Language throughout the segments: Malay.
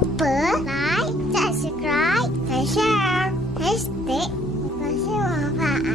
open, like, subscribe, and share. Hashtag 我是王法爱。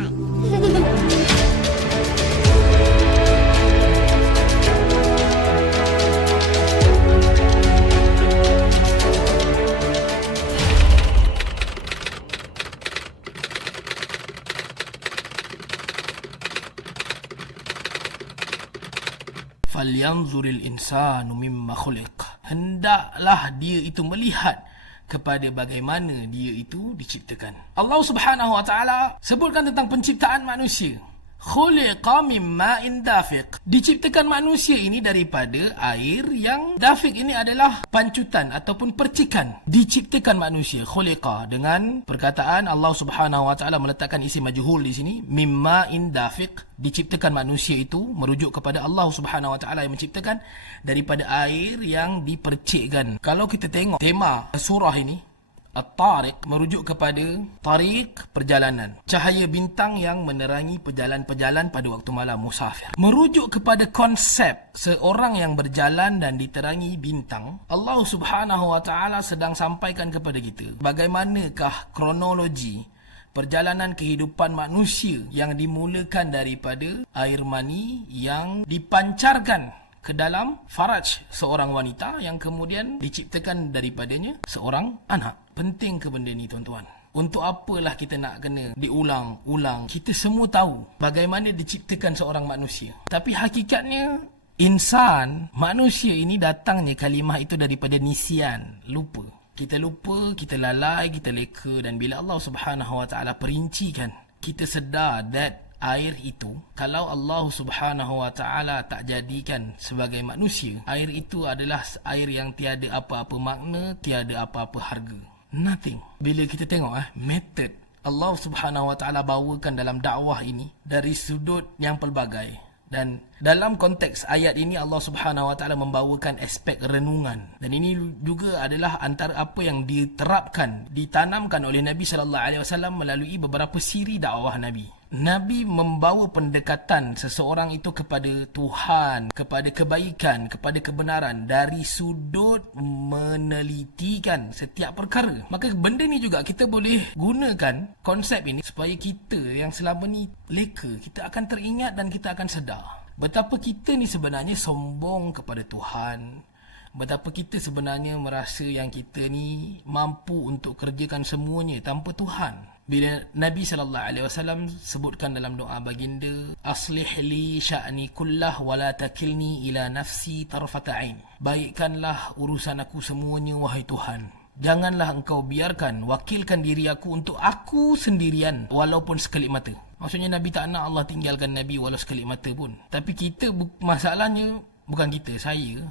فلينظر الإنسان مما خلق hendaklah dia itu melihat kepada bagaimana dia itu diciptakan. Allah Subhanahu wa taala sebutkan tentang penciptaan manusia khuliqa mimma dafiq. Diciptakan manusia ini daripada air yang dafiq ini adalah pancutan ataupun percikan. Diciptakan manusia khuliqa dengan perkataan Allah Subhanahu wa taala meletakkan isi majhul di sini mimma dafiq. Diciptakan manusia itu merujuk kepada Allah Subhanahu wa taala yang menciptakan daripada air yang dipercikkan. Kalau kita tengok tema surah ini At-Tariq merujuk kepada tariq perjalanan. Cahaya bintang yang menerangi pejalan-pejalan pada waktu malam musafir. Merujuk kepada konsep seorang yang berjalan dan diterangi bintang. Allah Subhanahu Wa Taala sedang sampaikan kepada kita bagaimanakah kronologi perjalanan kehidupan manusia yang dimulakan daripada air mani yang dipancarkan ke dalam faraj seorang wanita yang kemudian diciptakan daripadanya seorang anak. Penting ke benda ni tuan-tuan? Untuk apalah kita nak kena diulang-ulang? Kita semua tahu bagaimana diciptakan seorang manusia. Tapi hakikatnya insan, manusia ini datangnya kalimah itu daripada nisian, lupa. Kita lupa, kita lalai, kita leka dan bila Allah Subhanahu Wa Taala perincikan, kita sedar that air itu kalau Allah Subhanahu Wa Taala tak jadikan sebagai manusia air itu adalah air yang tiada apa-apa makna tiada apa-apa harga nothing. Bila kita tengok ah method Allah Subhanahu Wa Taala bawakan dalam dakwah ini dari sudut yang pelbagai. Dan dalam konteks ayat ini Allah Subhanahu Wa Taala membawakan aspek renungan dan ini juga adalah antara apa yang diterapkan ditanamkan oleh Nabi sallallahu alaihi wasallam melalui beberapa siri dakwah Nabi Nabi membawa pendekatan seseorang itu kepada Tuhan, kepada kebaikan, kepada kebenaran dari sudut menelitikan setiap perkara. Maka benda ni juga kita boleh gunakan konsep ini supaya kita yang selama ni leka, kita akan teringat dan kita akan sedar. Betapa kita ni sebenarnya sombong kepada Tuhan. Betapa kita sebenarnya merasa yang kita ni mampu untuk kerjakan semuanya tanpa Tuhan. Bila Nabi sallallahu alaihi wasallam sebutkan dalam doa baginda aslih li sya'ni kullah wa la takilni ila nafsi tarfata ain. Baikkanlah urusan aku semuanya wahai Tuhan. Janganlah engkau biarkan wakilkan diri aku untuk aku sendirian walaupun sekelip mata maksudnya Nabi tak nak Allah tinggalkan Nabi walau sekelip mata pun tapi kita masalahnya bukan kita saya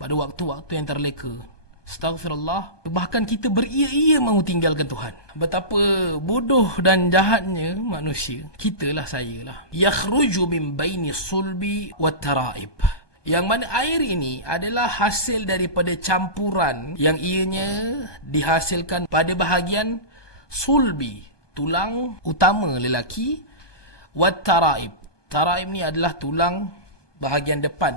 pada waktu-waktu yang terleka Astaghfirullah. Bahkan kita beria-ia mahu tinggalkan Tuhan. Betapa bodoh dan jahatnya manusia. Kitalah saya lah. Yakhruju min baini sulbi wa taraib. Yang mana air ini adalah hasil daripada campuran yang ianya dihasilkan pada bahagian sulbi. Tulang utama lelaki. Wa taraib. Taraib ni adalah tulang bahagian depan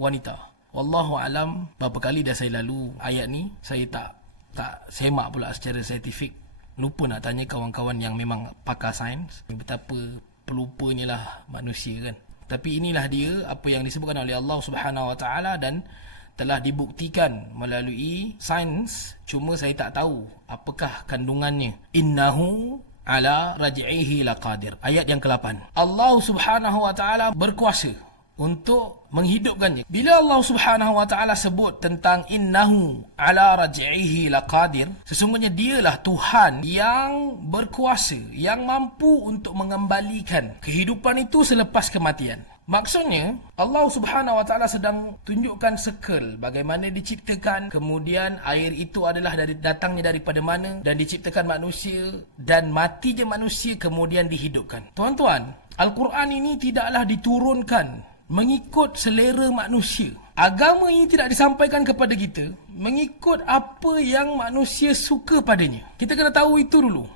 wanita. Wallahu alam berapa kali dah saya lalu ayat ni saya tak tak semak pula secara saintifik lupa nak tanya kawan-kawan yang memang pakar sains betapa pelupanya lah manusia kan tapi inilah dia apa yang disebutkan oleh Allah Subhanahu Wa Taala dan telah dibuktikan melalui sains cuma saya tak tahu apakah kandungannya innahu ala raj'ihi laqadir. Ayat yang ke-8 Allah Subhanahu Wa Taala berkuasa untuk menghidupkannya. Bila Allah Subhanahu wa taala sebut tentang innahu ala raj'ihi laqadir, sesungguhnya dialah Tuhan yang berkuasa, yang mampu untuk mengembalikan kehidupan itu selepas kematian. Maksudnya Allah Subhanahu Wa Taala sedang tunjukkan sekel bagaimana diciptakan kemudian air itu adalah dari datangnya daripada mana dan diciptakan manusia dan matinya manusia kemudian dihidupkan. Tuan-tuan, Al-Quran ini tidaklah diturunkan mengikut selera manusia. Agama ini tidak disampaikan kepada kita mengikut apa yang manusia suka padanya. Kita kena tahu itu dulu.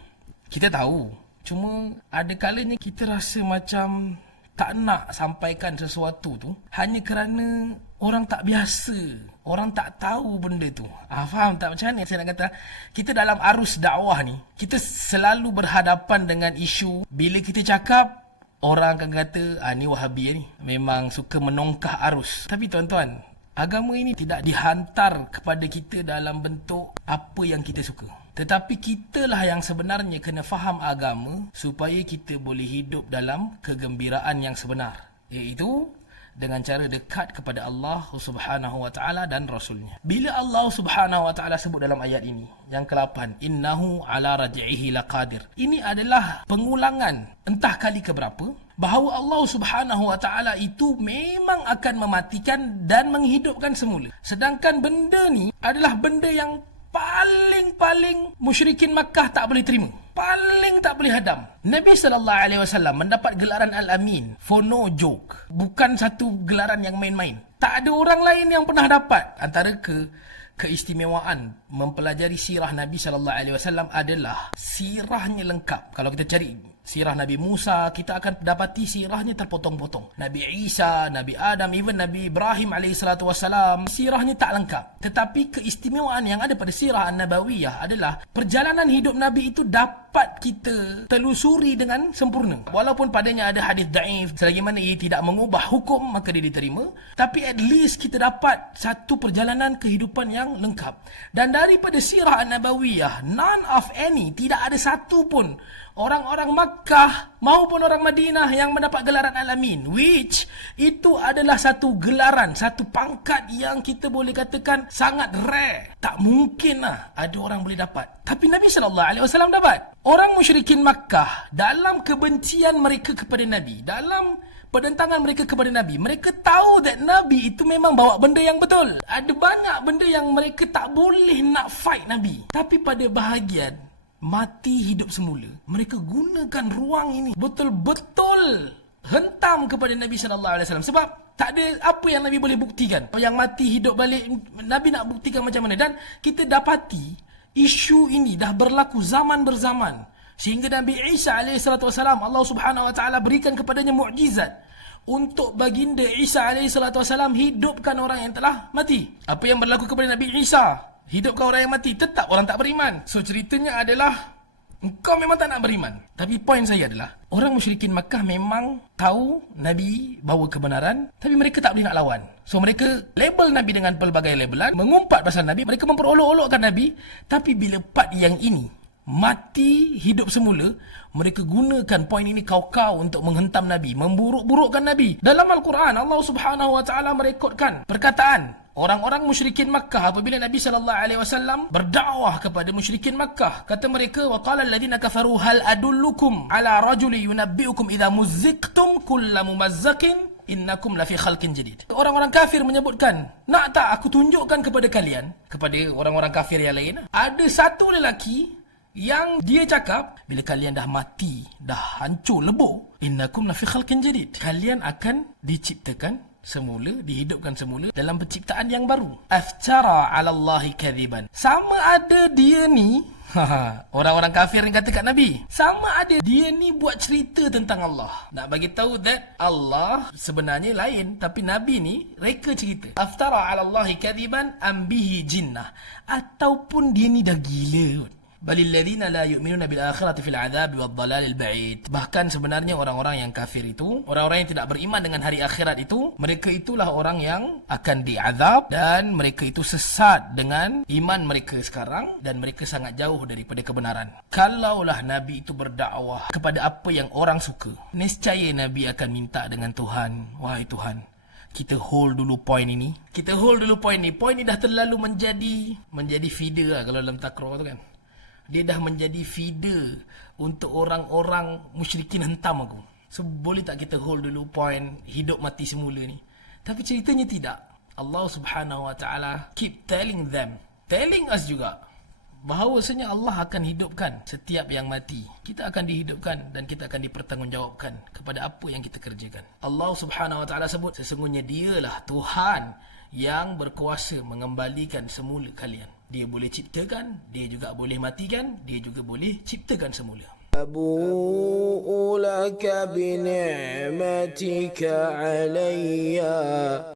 Kita tahu. Cuma ada kalanya kita rasa macam tak nak sampaikan sesuatu tu hanya kerana orang tak biasa. Orang tak tahu benda tu. Ah, faham tak macam mana saya nak kata? Kita dalam arus dakwah ni, kita selalu berhadapan dengan isu bila kita cakap orang akan kata ah ni wahabi ni memang suka menongkah arus. Tapi tuan-tuan, agama ini tidak dihantar kepada kita dalam bentuk apa yang kita suka. Tetapi kitalah yang sebenarnya kena faham agama supaya kita boleh hidup dalam kegembiraan yang sebenar. Iaitu dengan cara dekat kepada Allah Subhanahu wa taala dan rasulnya. Bila Allah Subhanahu wa taala sebut dalam ayat ini, yang ke-8, innahu ala raj'ihi laqadir. Ini adalah pengulangan entah kali ke berapa bahawa Allah Subhanahu wa taala itu memang akan mematikan dan menghidupkan semula. Sedangkan benda ni adalah benda yang paling-paling musyrikin Makkah tak boleh terima. Paling tak boleh hadam. Nabi sallallahu alaihi wasallam mendapat gelaran Al-Amin for no joke. Bukan satu gelaran yang main-main. Tak ada orang lain yang pernah dapat antara ke keistimewaan mempelajari sirah Nabi sallallahu alaihi wasallam adalah sirahnya lengkap. Kalau kita cari sirah Nabi Musa, kita akan dapati sirahnya terpotong-potong. Nabi Isa, Nabi Adam, even Nabi Ibrahim wassalam, sirahnya tak lengkap. Tetapi keistimewaan yang ada pada sirah An-Nabawiyah adalah perjalanan hidup Nabi itu dapat kita telusuri dengan sempurna. Walaupun padanya ada hadis daif, selagi mana ia tidak mengubah hukum, maka dia diterima. Tapi at least kita dapat satu perjalanan kehidupan yang lengkap. Dan daripada sirah An-Nabawiyah, none of any, tidak ada satu pun orang-orang Makkah maupun orang Madinah yang mendapat gelaran Alamin which itu adalah satu gelaran satu pangkat yang kita boleh katakan sangat rare. Tak mungkin lah ada orang boleh dapat. Tapi Nabi SAW dapat. Orang musyrikin Makkah dalam kebencian mereka kepada Nabi dalam penentangan mereka kepada Nabi mereka tahu that Nabi itu memang bawa benda yang betul. Ada banyak benda yang mereka tak boleh nak fight Nabi. Tapi pada bahagian mati hidup semula. Mereka gunakan ruang ini betul-betul hentam kepada Nabi sallallahu alaihi wasallam sebab tak ada apa yang Nabi boleh buktikan. Yang mati hidup balik Nabi nak buktikan macam mana dan kita dapati isu ini dah berlaku zaman berzaman sehingga Nabi Isa alaihi wasallam Allah Subhanahu wa taala berikan kepadanya mukjizat untuk baginda Isa alaihi wasallam hidupkan orang yang telah mati. Apa yang berlaku kepada Nabi Isa? Hidupkan orang yang mati Tetap orang tak beriman. So ceritanya adalah Engkau memang tak nak beriman. Tapi poin saya adalah Orang musyrikin Makkah memang Tahu Nabi bawa kebenaran Tapi mereka tak boleh nak lawan. So mereka label Nabi dengan pelbagai labelan Mengumpat pasal Nabi. Mereka memperolok-olokkan Nabi. Tapi bila part yang ini Mati hidup semula Mereka gunakan poin ini kau-kau Untuk menghentam Nabi Memburuk-burukkan Nabi. Dalam Al-Quran Allah subhanahu wa ta'ala merekodkan Perkataan orang-orang musyrikin Makkah apabila Nabi sallallahu alaihi wasallam berdakwah kepada musyrikin Makkah kata mereka waqala alladhina kafaru hal adullukum ala rajuli yunabbiukum idza muzziqtum kullu mumazzaqin innakum lafi khalqin jadid. Orang-orang kafir menyebutkan nak tak aku tunjukkan kepada kalian kepada orang-orang kafir yang lain? Ada satu lelaki yang dia cakap bila kalian dah mati dah hancur lebur innakum lafi khalqin jadid. Kalian akan diciptakan semula dihidupkan semula dalam penciptaan yang baru. Aftara 'ala Allahi kadhiban. Sama ada dia ni orang-orang kafir yang kata kat nabi sama ada dia ni buat cerita tentang Allah. Nak bagi tahu that Allah sebenarnya lain tapi nabi ni reka cerita. Aftara 'ala Allahi kadhiban am bihi jinnah. Ataupun dia ni dah gila balil ladina la yu'minuna bil akhirati fil adhab wad dalalil ba'id bahkan sebenarnya orang-orang yang kafir itu orang-orang yang tidak beriman dengan hari akhirat itu mereka itulah orang yang akan diazab dan mereka itu sesat dengan iman mereka sekarang dan mereka sangat jauh daripada kebenaran kalaulah nabi itu berdakwah kepada apa yang orang suka nescaya nabi akan minta dengan Tuhan wahai Tuhan kita hold dulu point ini. Kita hold dulu point ni. Point ni dah terlalu menjadi menjadi feeder lah kalau dalam takraw tu kan dia dah menjadi feeder untuk orang-orang musyrikin hentam aku. So boleh tak kita hold dulu point hidup mati semula ni? Tapi ceritanya tidak. Allah Subhanahu Wa Taala keep telling them, telling us juga bahawasanya Allah akan hidupkan setiap yang mati. Kita akan dihidupkan dan kita akan dipertanggungjawabkan kepada apa yang kita kerjakan. Allah Subhanahu Wa Taala sebut sesungguhnya dialah Tuhan yang berkuasa mengembalikan semula kalian Dia boleh ciptakan, dia juga boleh matikan, dia juga boleh ciptakan semula. أبوء لك بنعمتك عليّ